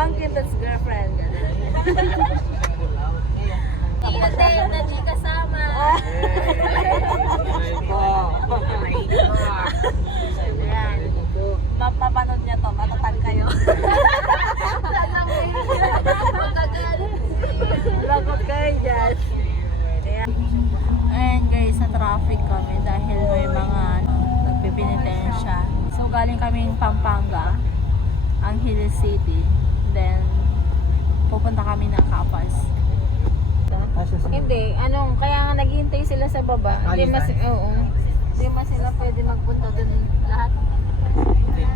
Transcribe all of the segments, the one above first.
Pamangkin, that's girlfriend. Hindi na di kasama. Ayan. Mapapanood niya to, matatal kayo. Lagot kayo dyan. Ayan guys, sa traffic kami dahil may mga nagpipinitensya. So galing kaming Pampanga, Angeles City. Then, pupunta kami ng Capas. Hindi, kaya nga naghihintay sila sa baba. Hindi mas sila pwede magpunta dun lahat.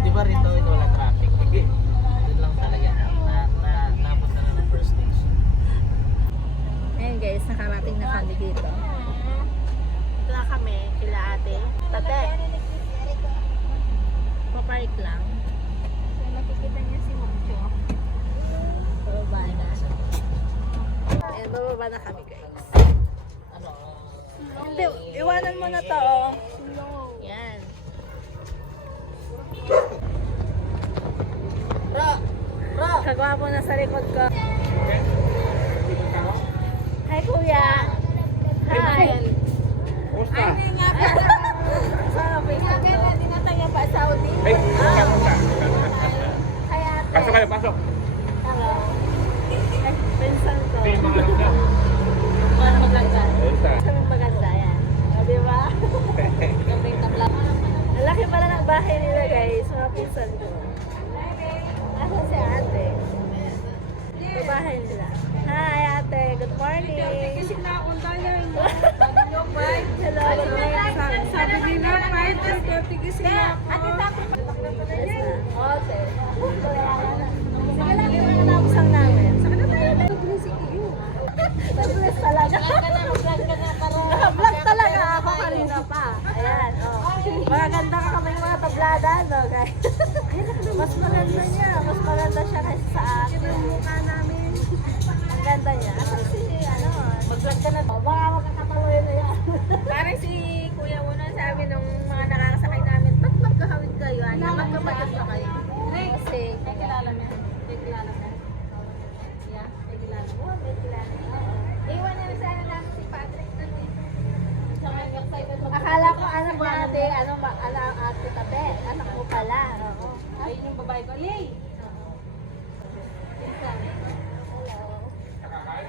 Di ba rito wala traffic? Doon lang talaga napunta na ng first station. Ayan guys, nakarating na kami dito. Ito na kami, kila ate. Tate, papark lang. So, nakikita niya si Mocho. Bababa na. Ayan, bababa na kami guys. Hindi, iwanan mo na to. Oh. Yan. Kagwapo na sa likod ko. Hi kuya. Hi. Kumusta? Sana Facebook to. Dinatanya pa Saudi. Ay, kumusta? Hi ate. Pasok kayo, pasok. Hello. Ay, pinsan ko. Ito yung mga ano na. Para maganda. Kumusta? Kaming maganda yan. O, diba? Gabing tabla. Ang laki pala ng bahay nila guys. Mga pinsan ko. Asan si ate? Sa bahay nila. Hi ate, good morning. Hello. Sabi nila, 5:30 gising na ako. Ate, tapos Ote. Sige lang, yung mga nausang namin. Saka na tayo. Nag-bless talaga. Naka-vlog talaga ako kanina pa. Ayan, oh. Magaganda ka kaming mga tablada, no, guys? Mas maganda niya. Mas maganda siya kasi sa akin. Yung mukha namin. Ang ganda niya. Kasi, mag-vlog ka na to. Baka magkakatuloy na yan. parang si Kuya Uno sabi nung mga nakakasakay namin, ba't magkahawid kayo? Magkapatid ba kayo? Kasi, May kilala na. May kilala na. Yeah, may kilala. Oh, may kilala. Iwan na sana namin si Patrick na dito. Sa mga excited akala ko anak ni ate, ate tabi. Anak mo pala. Oo. Ayun yung babae ko. Yay!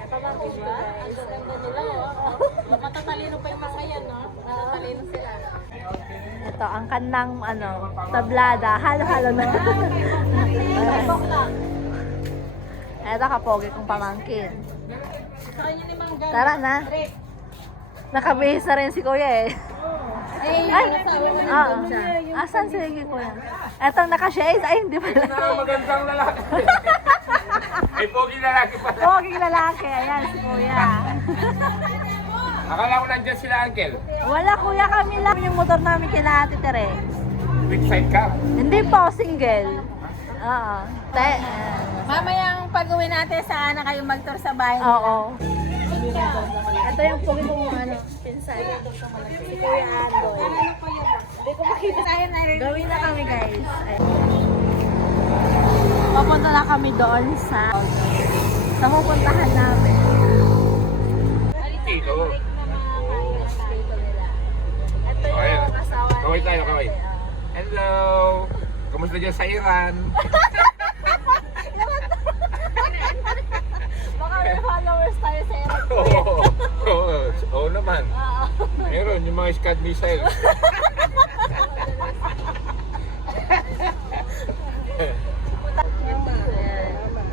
Pamangkin ko Diba? guys. Ang ganda nila, oh. Matatalino pa yung mga yan, no? Matatalino sila. Ito, ang kanang tablada. Halo-halo na. Ito, kapogi kong pamangkin. Sa kanya ni Mang Gan. Tara na. Nakabihis na rin si kuya eh. Ay, nasawa na Oo. nandun siya. Asan si kuya? Ito, naka-shades. Ay, hindi pala. Magandang lalaki. Ay, pogi lalaki pala. Poging lalaki. Ayan, si kuya. Akala ko nandyan sila, uncle. Wala kuya, kami lang. Yung motor namin kila ate Tere. Which side ka? Hindi po, single. Oo. Mamayang pag-uwi natin, saan na kayo mag-tour sa bahay? Oo. Ito yung pogi kong pinsan. Si Kuya Andoy. Hindi ko makita tayo na rin. Gawin na kami guys. Papunta na kami doon sa pupuntahan namin. Dito. Ito Ayan. yung asawa ni Kaway tayo, kaway. ate, Hello. Kamusta dyan sa Iran? Baka may followers tayo sa Eric. Oo naman. Meron yung mga Scud missiles.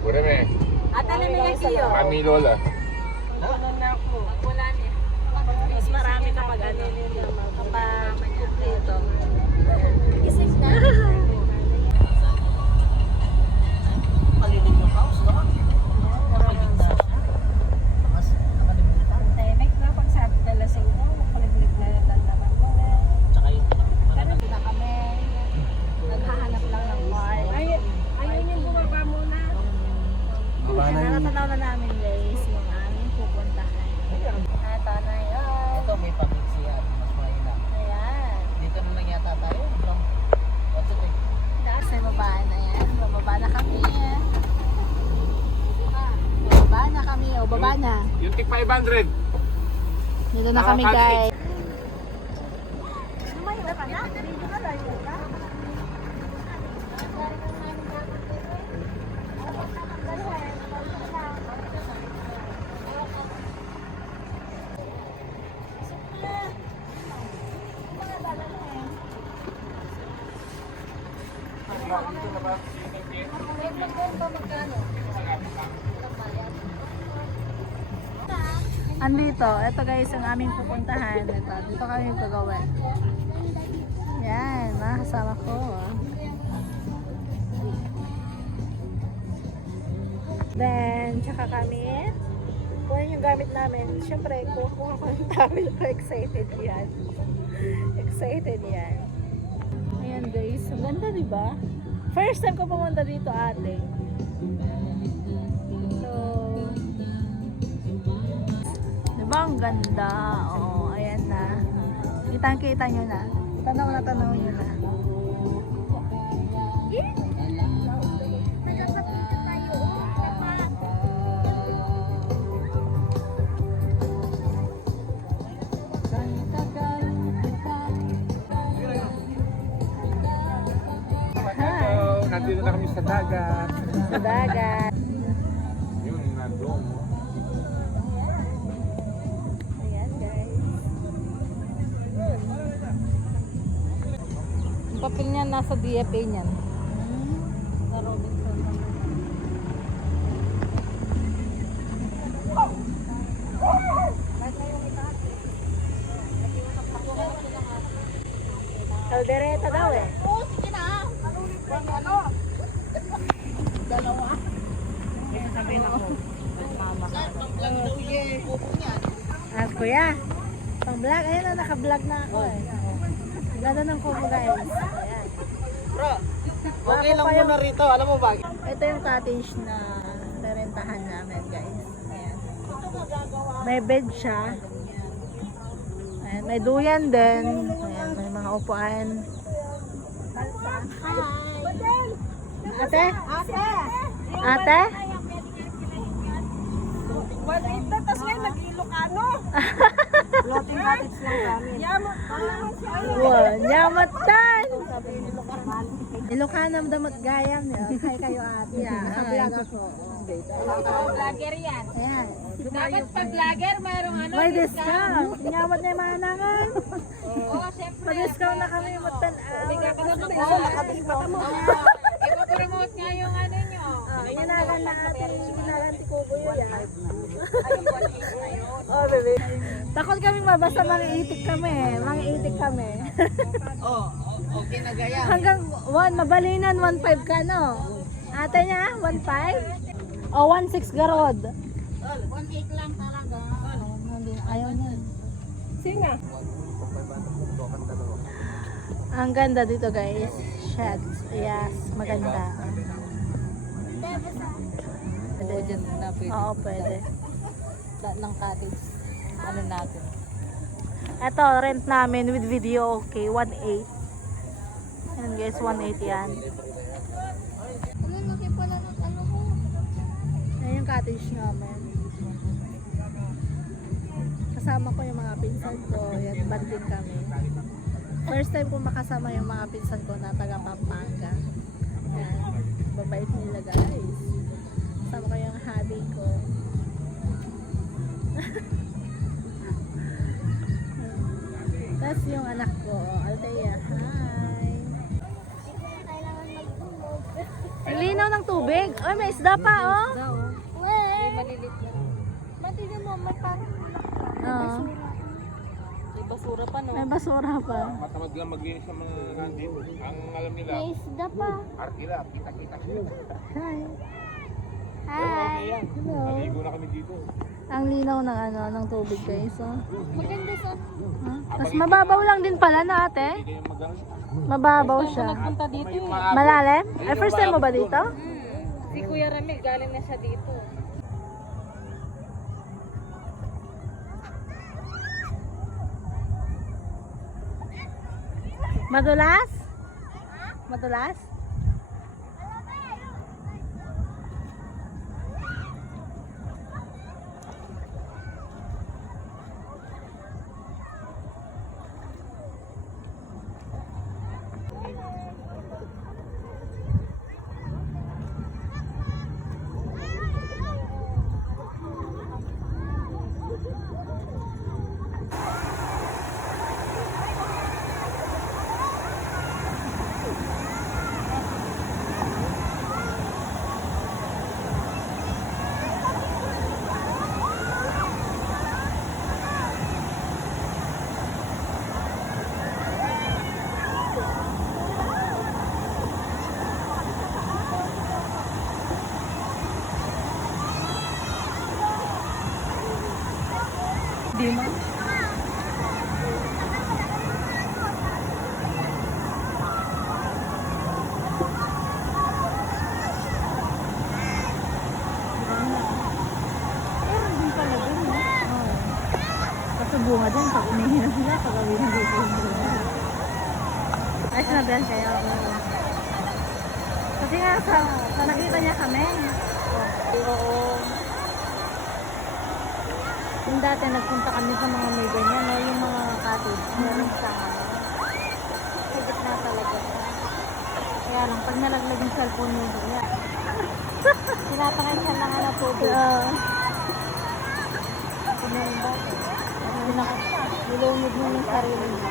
Bureme. At ano na kayo? Mami Lola. Wala niya. Mas marami kapag kapag dito. Gising na. Malinig yung house, no? Nakaganda siya. Mas nakalimutan. Temek na pag sabi na lasing mo, makuliglig na naman mo. Tsaka yung Ganun na kami. Naghahanap lang ng bar. Ayun yung bumaba muna. Natatanaw na namin guys yung aming pupuntahan. Ito na yun. ito may pamig siya. Mas mahina. Ayan. Dito na lang yata tayo. What's it? Taas na babaan na yan. Bababa na kami. baba na. Yung tig 500. Dito na kami, guys. Andito, ito guys ang aming pupuntahan. Ito, dito kami gagawa. Yan, mga kasama ko. Then, tsaka kami, kunin yung gamit namin. Siyempre, kukuha ko yung towel ko. Excited yan. Excited yan. Ayan guys, ang ganda diba? First time ko pumunta dito ate. So, diba ang ganda? Oo, ayan na. Kitang-kita nyo na. Tanaw nyo na. Hello, nandito na kami sa dagat. Sa dagat. Yun, nandun. Ayan guys. Yung papel niya nasa DFA niyan. Sa Robinson. Kaldereta daw eh. Ah, kuya. Pang vlog. Ayan na, naka-vlog na ako eh. Ganda ng kubo guys. Ayan. Bro, okay lang muna rito. Alam mo ba? Ito yung cottage na rerentahan namin guys. Ayan. May bed siya. Ayan, may duyan din. Ayan, may mga upuan. Ate? Ate? Maliit na, tapos ngayon nag-Ilocano. Floating cottage lang namin. Yamot. Wow, nyamatan! Ilocano damot gayam niya. Kaya kayo ate. Naka-vlog ako. Vlogger yan. Ayan. Dapat pag vlogger, mayroong ano, May discount. Nyamot na yung manangan. Oo, syempre. Pa-discount na kami mutan. Ipapromote nga yung ano nyo. Inagan na ate. Inagan ti Kubo yun yan. Oh, bebe. Takot kaming mabasa, mangiitik kami. Mangiitik kami. Oh, okay na gaya. Hanggang 1, mabalinan 1.5 ka, no? Ate niya, 1.5? O, 1.6 garod. 1.8 lang talaga. Ayaw niya. Singa. Ang ganda dito guys. Sheds. Yes, maganda. Oo, dyan na pwede. Oo, pwede. Lahat ng cottage. Ano natin. Ito, rent namin with video, okay, 1.8. Ayan guys, 1.8 yan. Ano, laki pala ng ano ko. Ayan yung cottage namin. Kasama ko yung mga pinsan ko. Yan, banding kami. First time ko makasama yung mga pinsan ko na taga Pampanga. Ayan, babait nila guys. Kasama ko yung hubby ko. Tapos yung anak ko, Althea, hi! Ang linaw ng tubig. Ay, may isda pa, oh! May malilit na. Matignan mo, may parang Oo. May basura pa, no? May basura pa. Matamad lang maglinis ng mga nandito. Ang alam nila, May isda pa. arkila, kita-kita sila. Hi. Okay yan. Hello. Naligo na kami dito. Ang linaw ng ng tubig guys. Oh. Maganda sa... Mas mababaw lang din pala na ate. Hindi kayo mag-ano. Mababaw siya. Punta dito eh. Malalim? Ay, first time mo ba dito? Si Kuya Ramil, galing na siya dito. Madulas? Madulas? Hindi mo. Meron din pala dun, no? Oo. Kasi bunga dyan, pag umihin na sila, pag awin na dito yung bunga. Ayos na ba yan kayo? Oo. Kasi nga, sa nakita niya kami. Oo. Yung dati nagpunta kami sa mga may ganyan, no? Yung mga cottage, meron sa ano. Higit na talaga. Kaya lang, pag nalaglag yung cellphone mo doon, yan. Tinatangay siya na nga na tubig. Oo. Kung yung dati. Nilunod mo yung sarili mo.